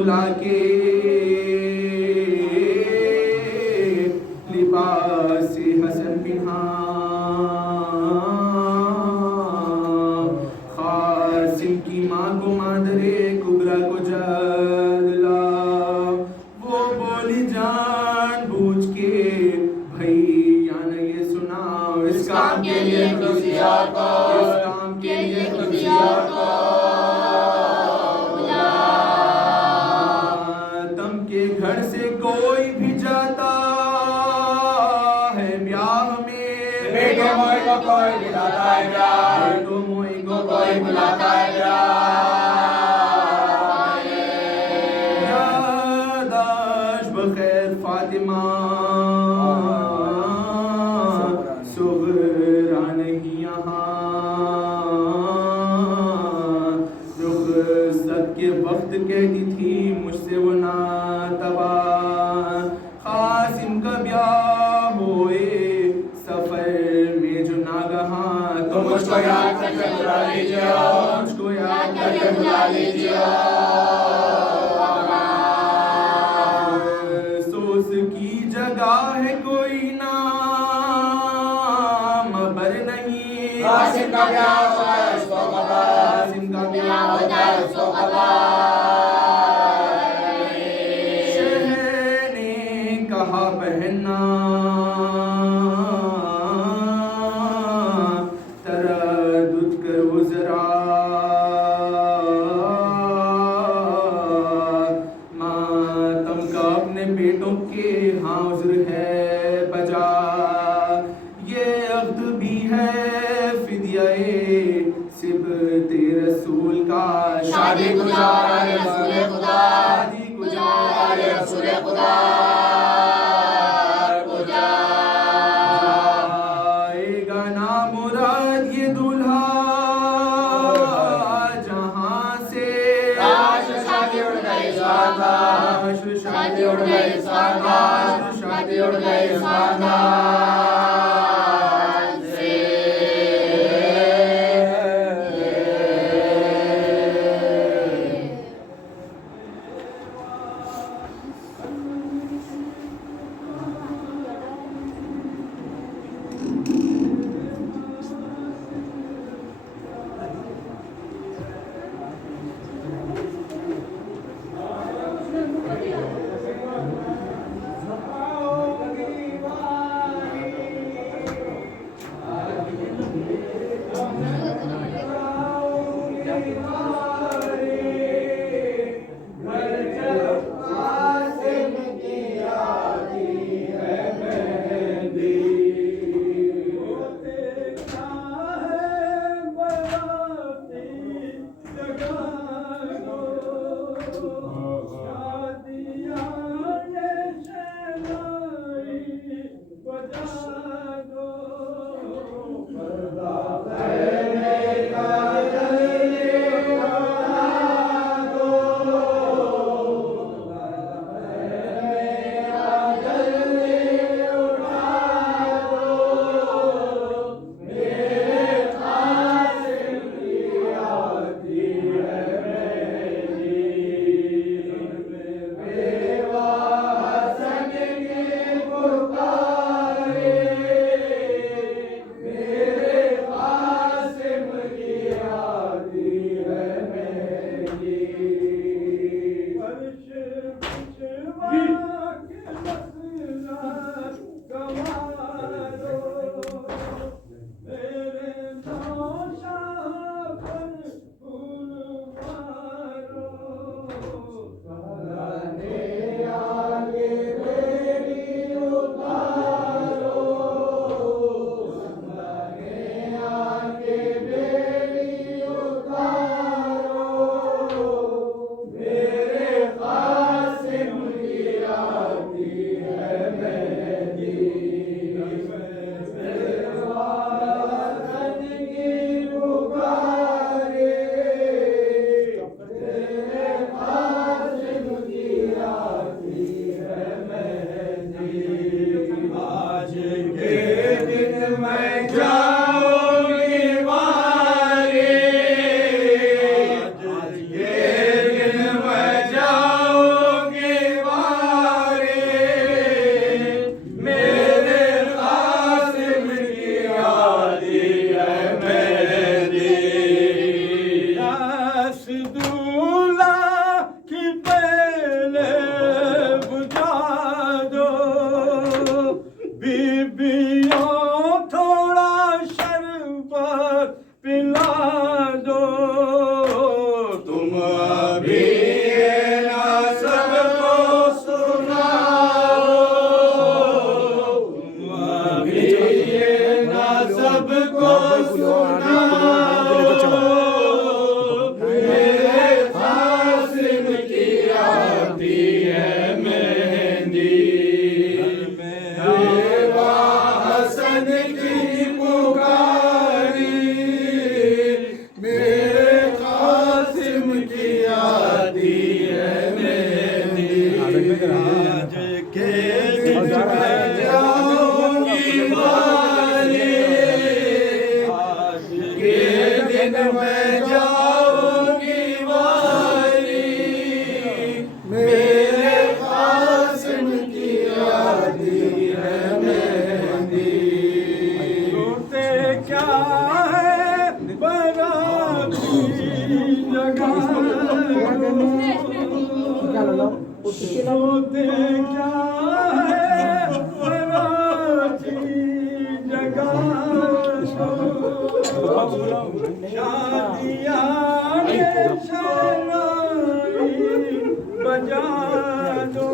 बुला के लिबास हसन पिन्हा, कासिम की माँ को मादरे कुबरा को जदला। वो बोली जान बूझ के भैया ने ये सुना, इस काम के लिए खुशियाँ को, इस काम के लिए खुशियाँ को तम के घर से कोई भी जाता है ब्याह में, बेटो मोई को कोई बुलाता है ब्याह, बेटो मोई को कोई बुलाता है यादाश बखैर फातिमा सुगरा नहीं यहाँ, रुखसत के वक्त कहती थी मुझसे वो नातवा, कासिम का ब्याह होए सफर में जो नागहां, तो मुझको याद करके बुला लीजिए, मुझको याद करके बुला लीजिए। सोस की जगह है कोई नाम बर नहीं, कासिम का ब्याह होता है उसको खबर, कासिम का ब्याह होता है उसको खबर। शहर ने कहा बहना तरद्दुद करो जरा, मातम का अपने बेटों के हाजिर है बजा, ये अब्द भी है फिदियाए सिबते रसूल का, शादी गुजार रसूल खुदा, शादी गुजार रसूल खुदा जाएगा ना मुराद ये दूल्हा जहां से, शादी उड़ गई स्वादा, शादी उड़ गई स्वादा, शादी उड़ गई स्वादा से। दिन में जाऊंगी वारी मेरे कासिम की आती है मेहंदी। रोते क्या है बराती जगह रोते क्या है बराती जगह शादियाँ के शहनाई बजा दो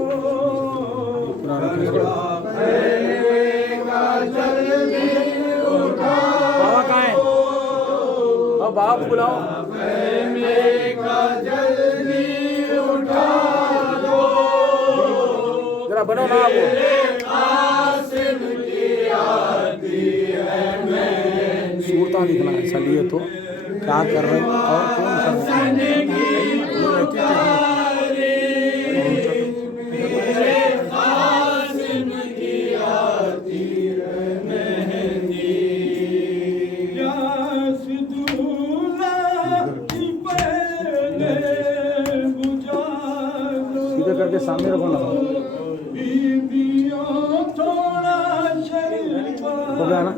का जल्दी उठा बाबा कहाँ है? अब बाबा बुलाओ का जल्दी उठा दो जरा बनो ना आप कासिम की आती है सूरता निकला ऐसा लिए तो क्या कर रहे हैं और कौन सा सीधे करके सामने रखो ना हो गया ना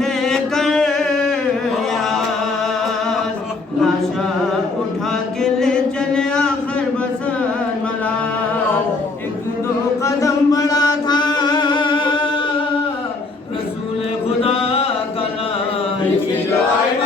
लेकर यार लाशा उठा के ले चले आखिर बसन मला एक दो कदम बढ़ा था रसूल खुदा का नाम जो आए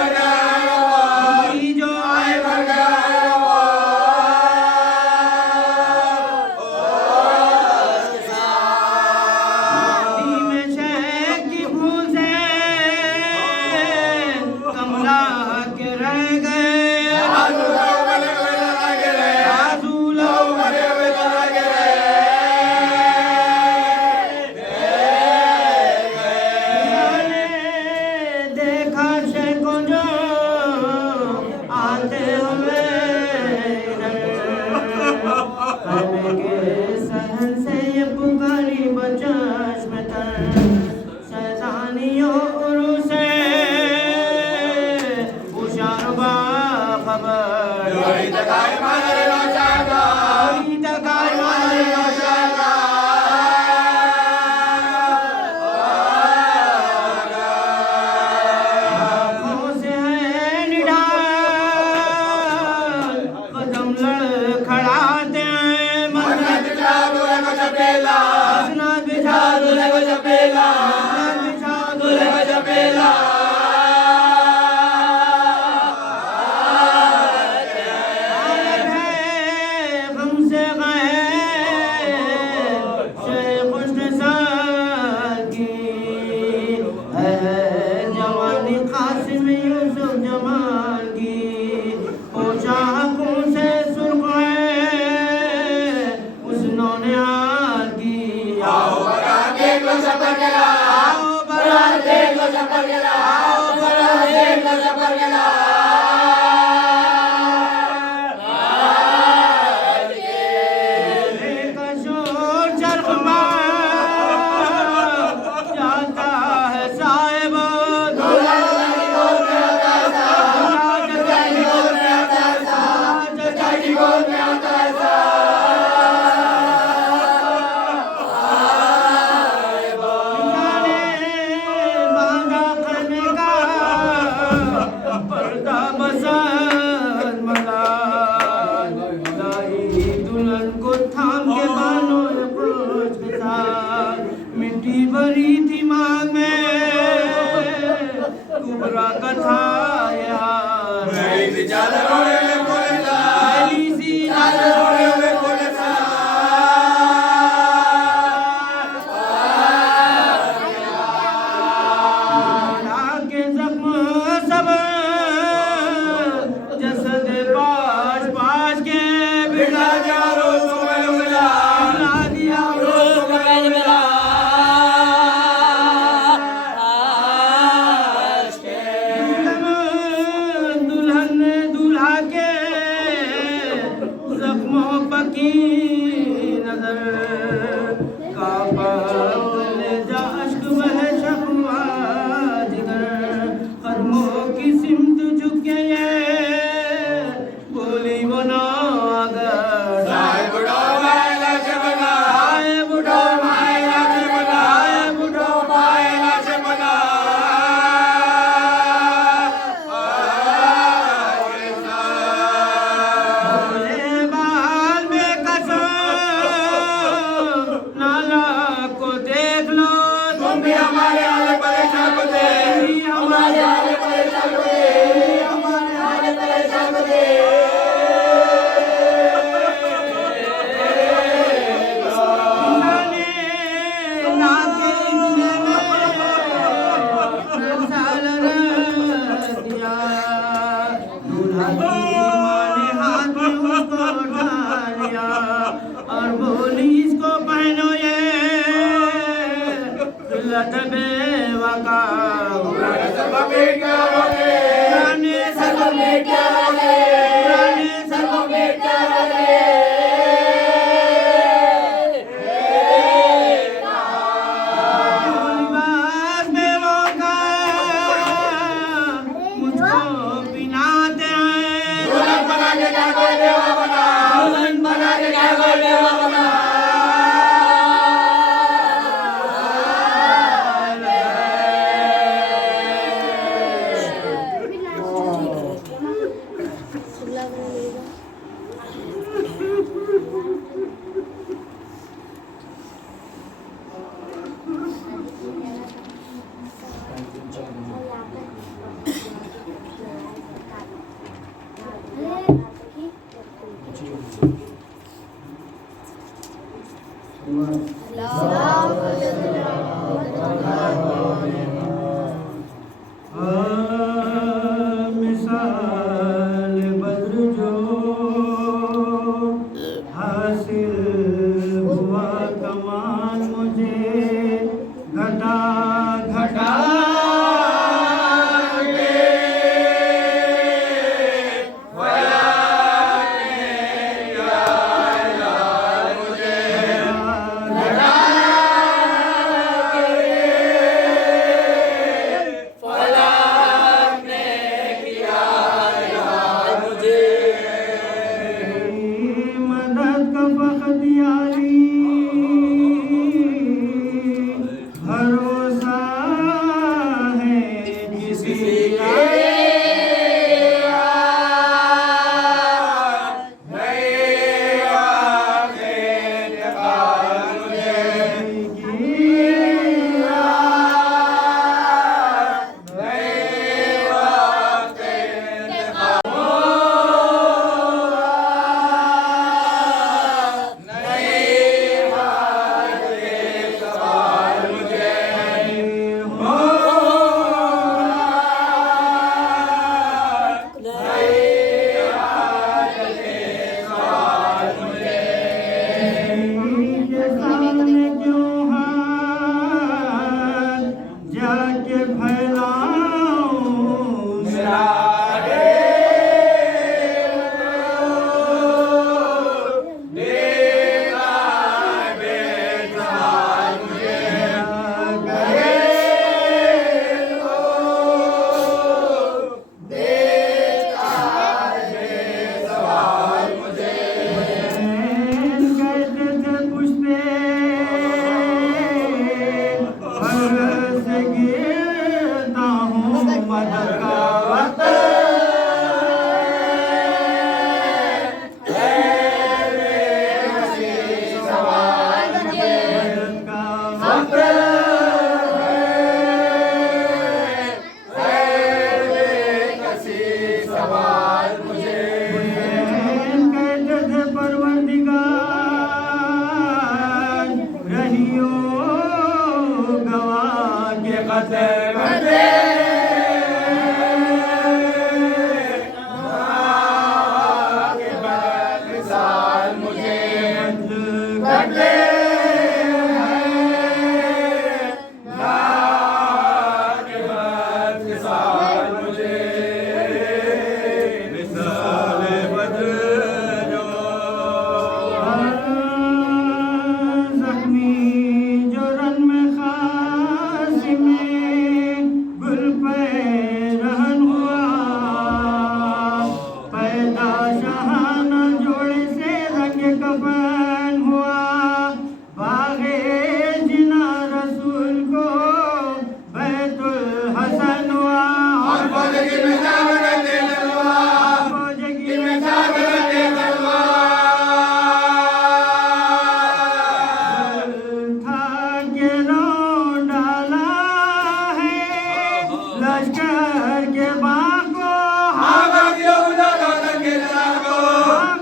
लश्कर के बाको हाँ गाजियो बुझा दो दल के चराग को,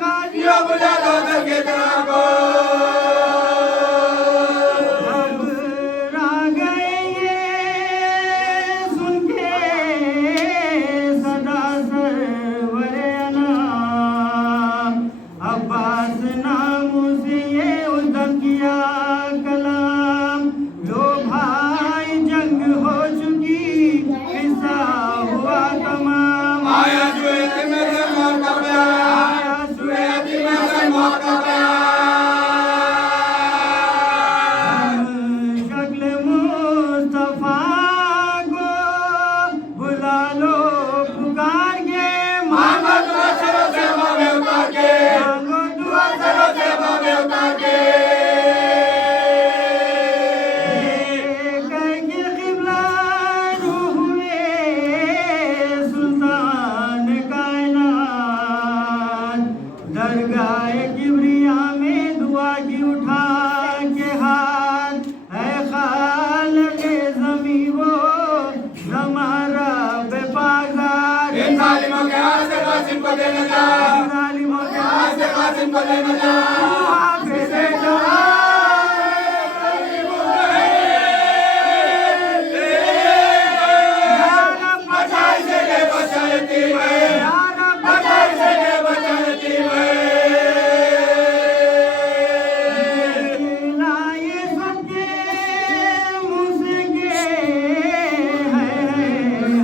गाजियो बुझा दो दल के चराग को। घबरा गए ये सुन के सदा सरवरे अनाम, अब्बास नाम से ये उद्यम किया कलाम। लो भाई जंग हो चुकी, किस्सा हुआ तमाम। आया सुएत में से मौत का प्यार, आया सुएत में से मौत का प्यार। शक्ल मुस्तफा को बुला लो पुकार के, मांगो दुआ सरों से मांगे उतार के, मांगो दुआ सरों से मांगे उतार के। करके क़िबला रूह हुए सुल्तान कायनात, दरगाह किबरिया में दुआ की उठा के हाथ। है खालिक़े ज़मीं वो हमारा बेपाज़ार, इन जालिमों के हाथ से कासिम को देना जा, ज़ालिमों के हाथ से कासिम को देना जा। हाफ़िज़ जहां या रब बचाई से ले बचाती है, या रब बचाई से ले बचाती है। लाए सबके मुँह से के हैं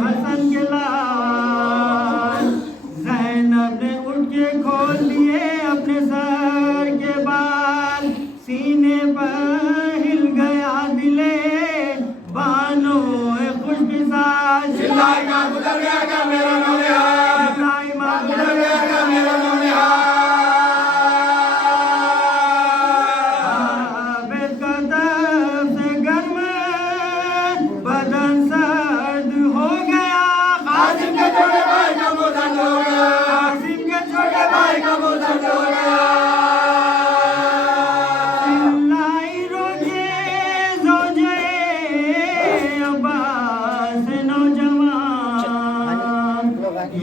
हसन के लाल, ज़ैनब ने उठ के खोल लिए अपने सर के बाल। सीने पर हिल गया दिले बानो खुशमिजाज, चिल्लाई माँ गुजर गया क्या मेरा नौनिहाल, चिल्लाई माँ गुजर गया क्या मेरा नौनिहाल। आबिद कदम से गर्म बदन सर्द हो गया, कासिम के छोटे भाई का मुंह दर्द हो गया, कासिम के छोटे भाई का मुंह दर्द हो गया। चिल्लाई रोके ज़ौजे अब्बास नौजवान,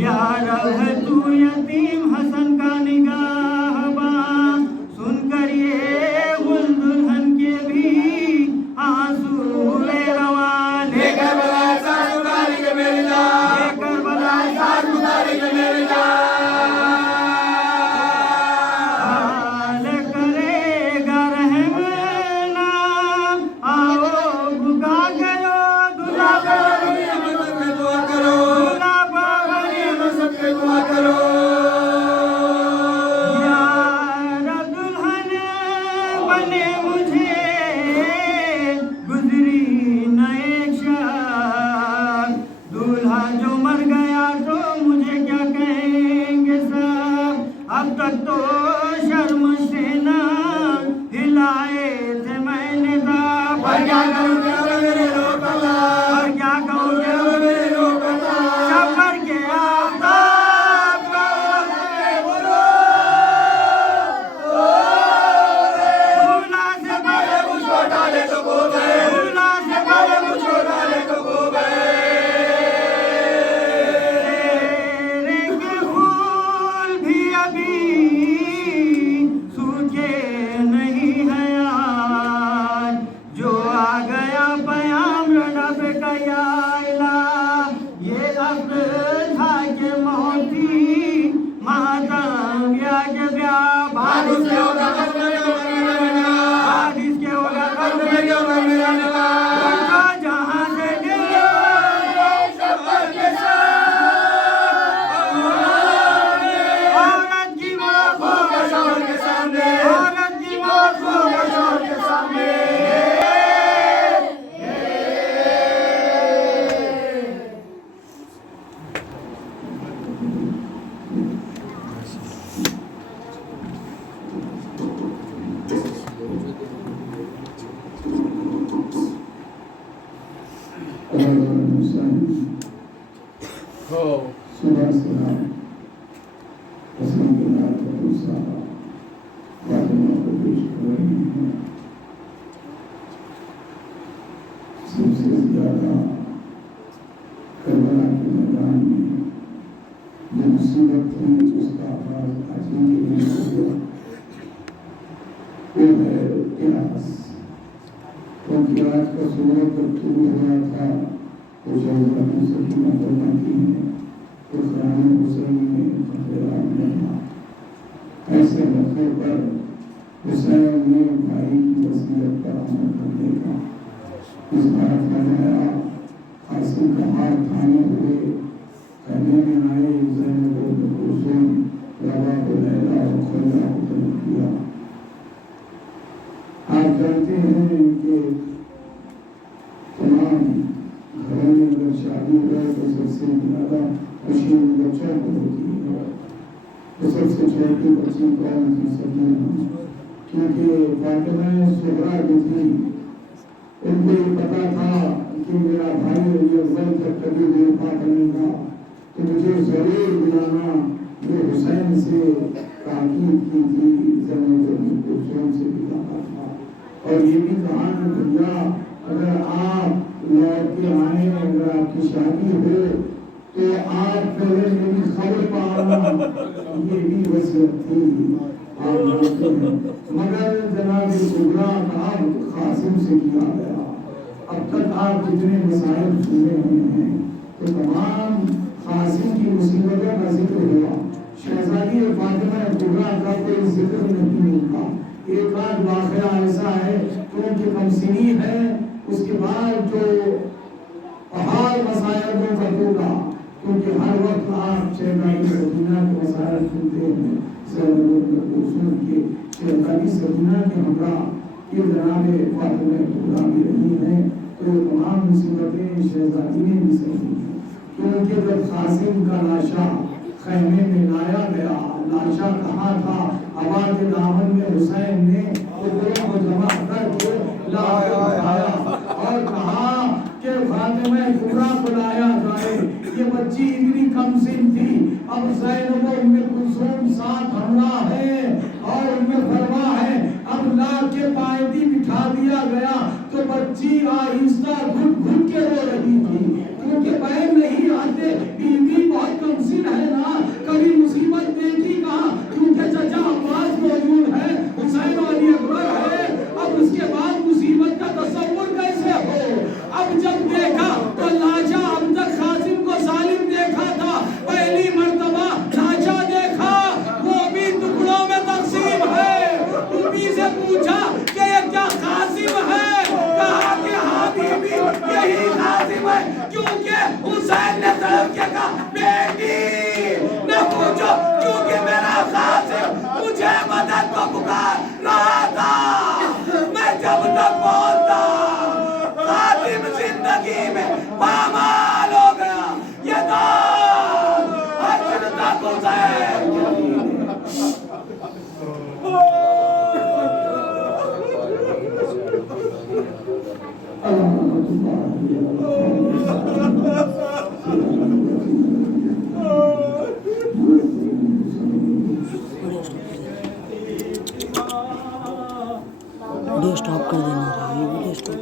यार है तू यतीम हसन का निगाहबान। सुनकर ये गुल दुल्हन के भी आंसू हुए रवान। लेकर बलाए साथ उतारी के मेरी जान, लेकर बलाए साथ उतारी के मेरी जान। हाल करेगा रहम ना, आओ भुगा करो दुला दुनिया में सबके दुआ करो, दुला दुनिया में सबके दुआ करो। यार दुल्हन बने मुझे गुजरी न एक शब, दूल्हा जो मर गया तो मुझे क्या कहेंगे सब। अब तक तो शर्म से न हिलाए थे मैंने दाब, पर क्या करूं क्या मेरे रोक पता, और क्या कहूँ क्या मेरे रोक पता। सफर के आफ्ताब का दूल्हा से पहले मुझको डाले तो वो गए, दूल्हा से पहले मुझको डाले तो वो गए। तेरे के फूल भी अभी सूखे नहीं हैं आज, जो आ गया पयाम रना पे कया इला। ये अब्द था के मोती मातम या के ब्याह, बारिश के होगा कब्र में क्यों कर मेरा निकाह, बारिश के होगा कब्र में क्यों कर मेरा निकाह। उनका जहाँ से दिल सफर के साथ औरत की मौत हो होगा शौहर के सामने, औरत की मौत हो होगा शौहर के सामने। सबसे ज्यादा करबला के मैदान में जो मुसीबत थी उसका आगाज आज ही के लिए हो गया। वो है इतिहास, क्योंकि आज का सूरज जब शुरू हुआ था तो शहजादी सकीना फरमाती है तो ख़ुरान हुसैन में फतेहाल नहीं। ऐसे मौके पर हुसैन ने भाई की वसीयत पर अमल करने का इस बार फरमाया। कासिम का हाथ थाने हुए कहने में आए ज़ैनब बिन कुलसूम रवा को लैला और खुला को तलब किया। आप जानते हैं कि तमाम घरों में अगर शादी हो तो सबसे ज़्यादा खुशी बच्चों को होती है। तो सबसे छोटी बच्ची कौन थी? सकीना, क्योंकि फातिमा सुगरा जो थी उनको ये पता था कि मेरा भाई अली अफजल तक कभी नहीं पा करेगा तो मुझे जरूर बुलाना। ये हुसैन से ताकीद की थी, ज़ैनब बिन कुलसूम से भी कहा था और ये भी कहा कि भैया अगर आप लौट के आए, अगर आपकी शादी हो तो आप पहले मेरी खबर पाना। ये भी वसीयत थी, आप जानते हैं। मगर जनाब कुबरा का कासिम से किया गया। अब तक आप जितने मसाइल सुने हैं तो तमाम कासिम की मुसीबतों का जिक्र हुआ। शहजादी फातिमा कुबरा का कोई जिक्र नहीं होता। एक आध वाक़या ऐसा है क्योंकि कमसिनी है, उसके बाद जो पहाड़ मसायलों का टूटा, क्योंकि हर वक्त आप शहजादी सकीना के मसायल सुनते हैं। ज़ैनब बिन कुलसूम के शहजादी सकीना के हमरा ये जनाब फातिमा कुबरा भी रही हैं। तो तमाम मुसीबतें शहजादी ने भी सही हैं, क्योंकि जब कासिम का लाशा खैमे में लाया गया, लाशा कहाँ था? हवा के दामन में हुसैन ने टुकड़ों को जमा करके लाया और कहा कि फातिमा कुबरा को लाया जाए। ये बच्ची इतनी कमसिन थी। अब ज़ैनब बिन कुलसूम साथ हमरा है और उनमें फरमा है। अब ला के पायदी बिठा दिया गया तो बच्ची आहिस्ता घुट घुट के रो रही थी, क्योंकि पैर नहीं आते। बीवी बहुत कमसिन है ना, कभी मुसीबत देखी कहाँ, क्योंकि चचा अब्बास मौजूद है, हुसैन अली अकबर है। अब उसके बाद मुसीबत का तसव्वुर कैसे हो? अब जब देखा तो लाशा अब तक कासिम को सालिम देखा था, पहली मर्तबा लाशा देखा, वो भी टुकड़ों में तकसीम है। बीबी से पूछा कि ये क्या कासिम है? कहा कि हाँ बीबी, यही कासिम है, क्योंकि हुसैन ने तलब किया, कहा बेटी न पूछो, क्योंकि मेरा कासिम मुझे मदद को पुकार रहा था। मैं जब तक पहुंचता कासिम जिंदगी में पामाल हो गया। ये दाद हर तक हुसैन वीडियो स्टॉप कर देना, ये वीडियो स्टॉप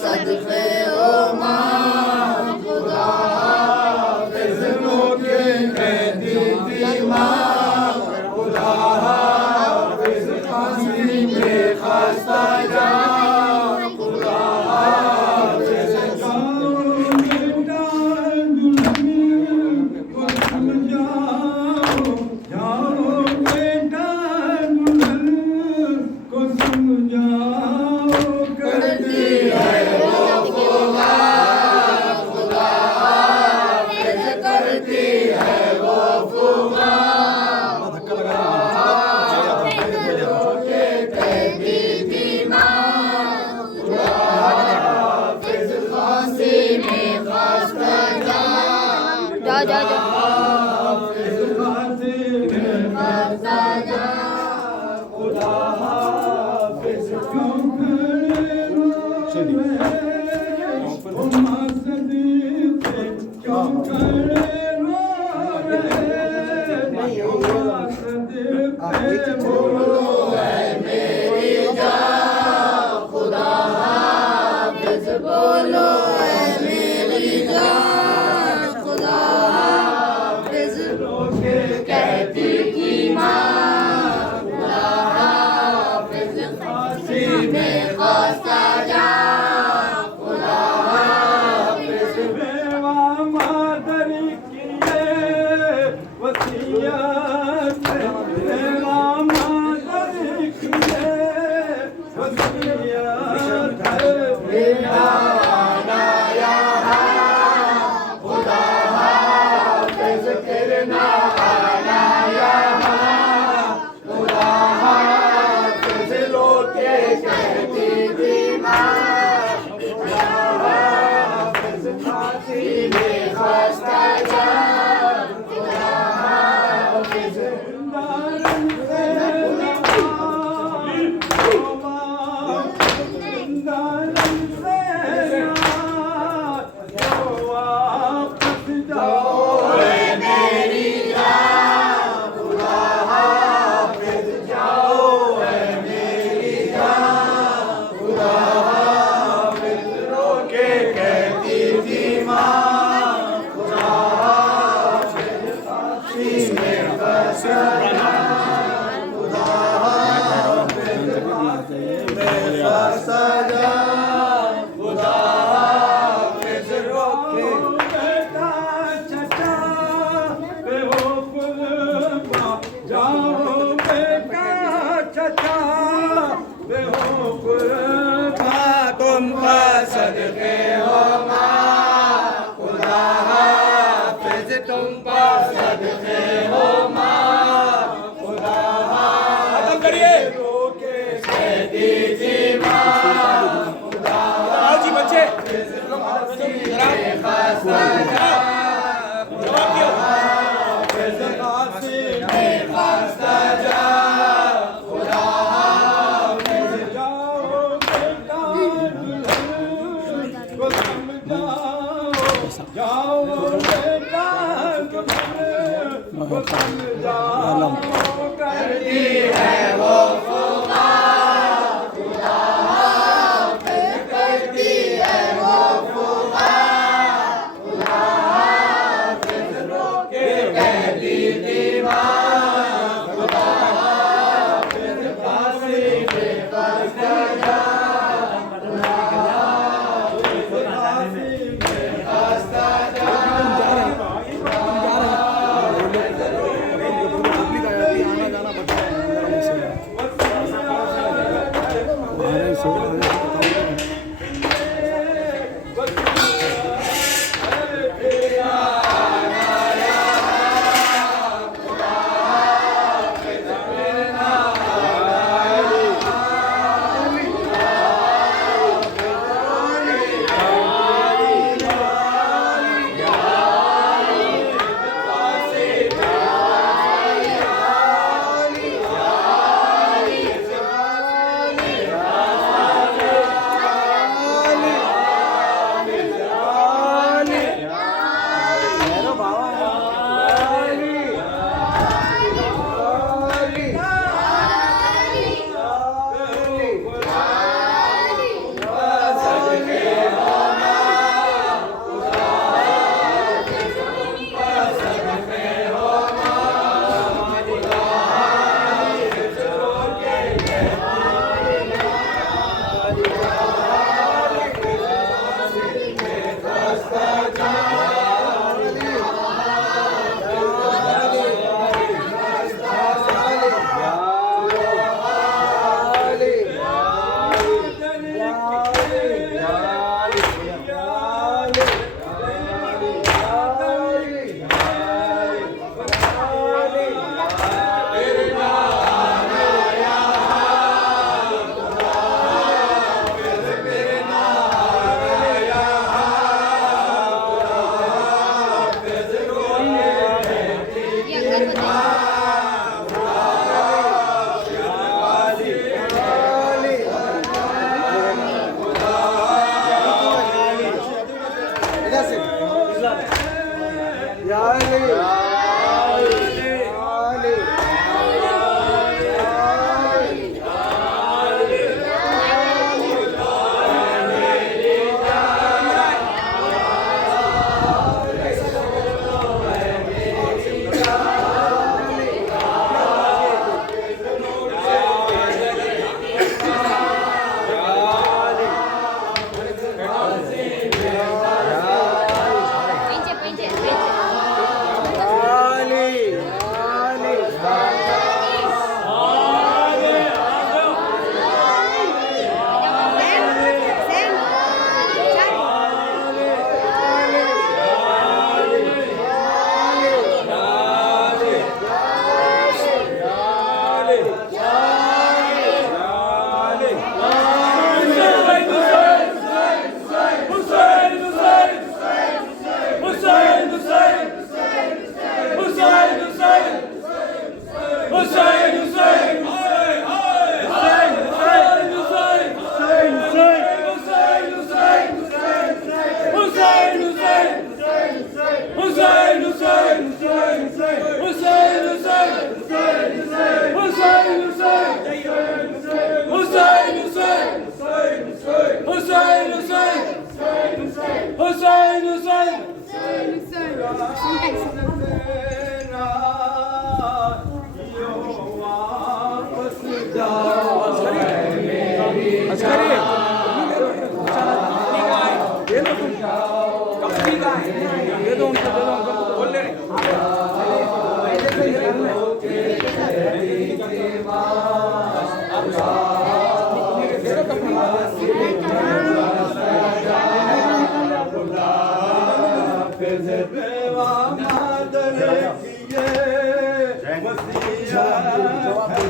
सदक़े ओ माँ खुदा हाफ़िज़ लोगे कहती थी माँ खुदा हाफ़िज़ काशी में खास्ता जान खुदा हाफ़िज़ जाओ बेटा दुल्हनी को समझाओ, जाओ बेटा दुल्हनी सदक़े बोलो ऐ मेरी जान खुदा हाफ़िज़ बोलो ऐ मेरी जान खुदा हाफ़िज़ कहती थी माँ खुदा हाफ़िज़ फांसी में खासा जान खुदा हाफ़िज़ बेवा मादरी किए वसीयत बेवा मादरी किए वसीयत बिना आया खुदा हाफ़िज़ करना आना यहाँ खुदा हाफ़िज़ लोके कहती थी माँ खुदा हाफ़िज़ फांसी में खासा जान खुदा हाफ़िज़ सदक़े हो माँ खुदा हाफ़िज़ तुम पर सदक़े हो माँ खुदा हाफ़िज़ करिए कहती थी माँ खुदा जी बच्चे खासा जान खुदा हाफ़िज़ फांसी में खासा जान खुदा हाफ़िज़ जाओ बेटा आलम करती है वो खुदा खुदा हाफ़िज़ करती है वो खुदा खुदा हाफ़िज़ रोके कहती थी माँ खुदा हाफ़िज़ फांसी में खासा जान खुदा हाफ़िज़ फांसी में खासा पब्लिक आ जाती है, आना जाना बचा है।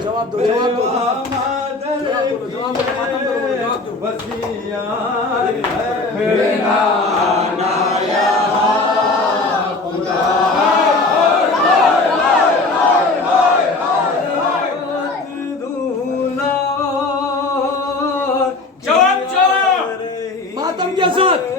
जवाब दो मातम के साथ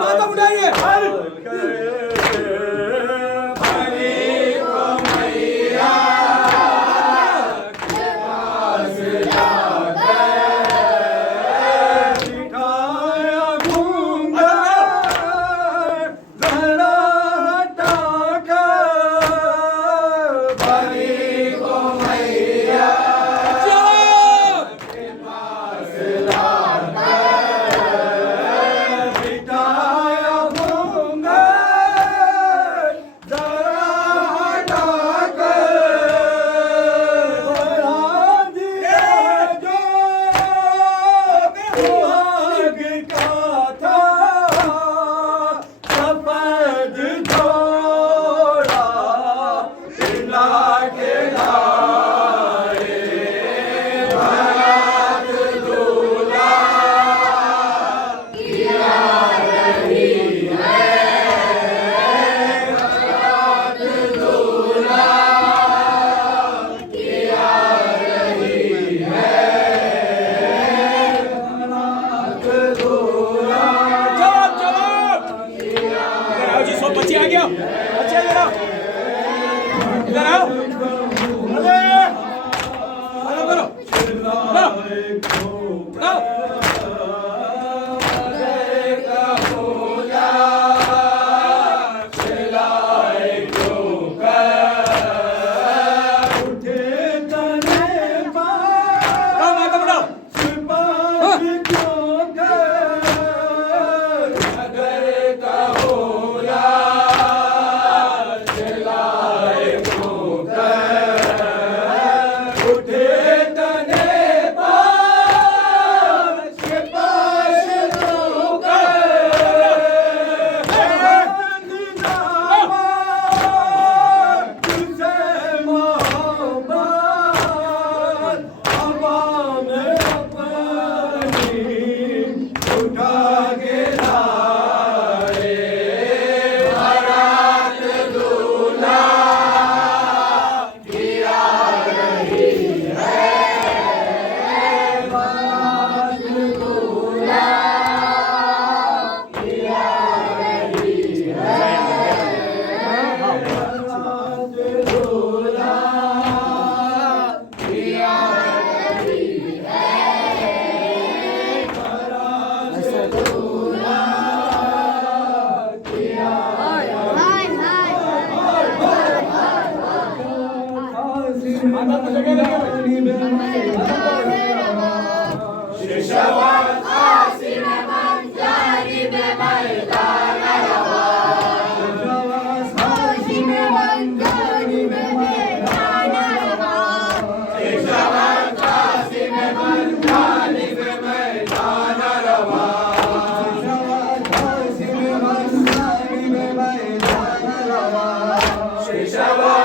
मातम उठाइए Sheshavas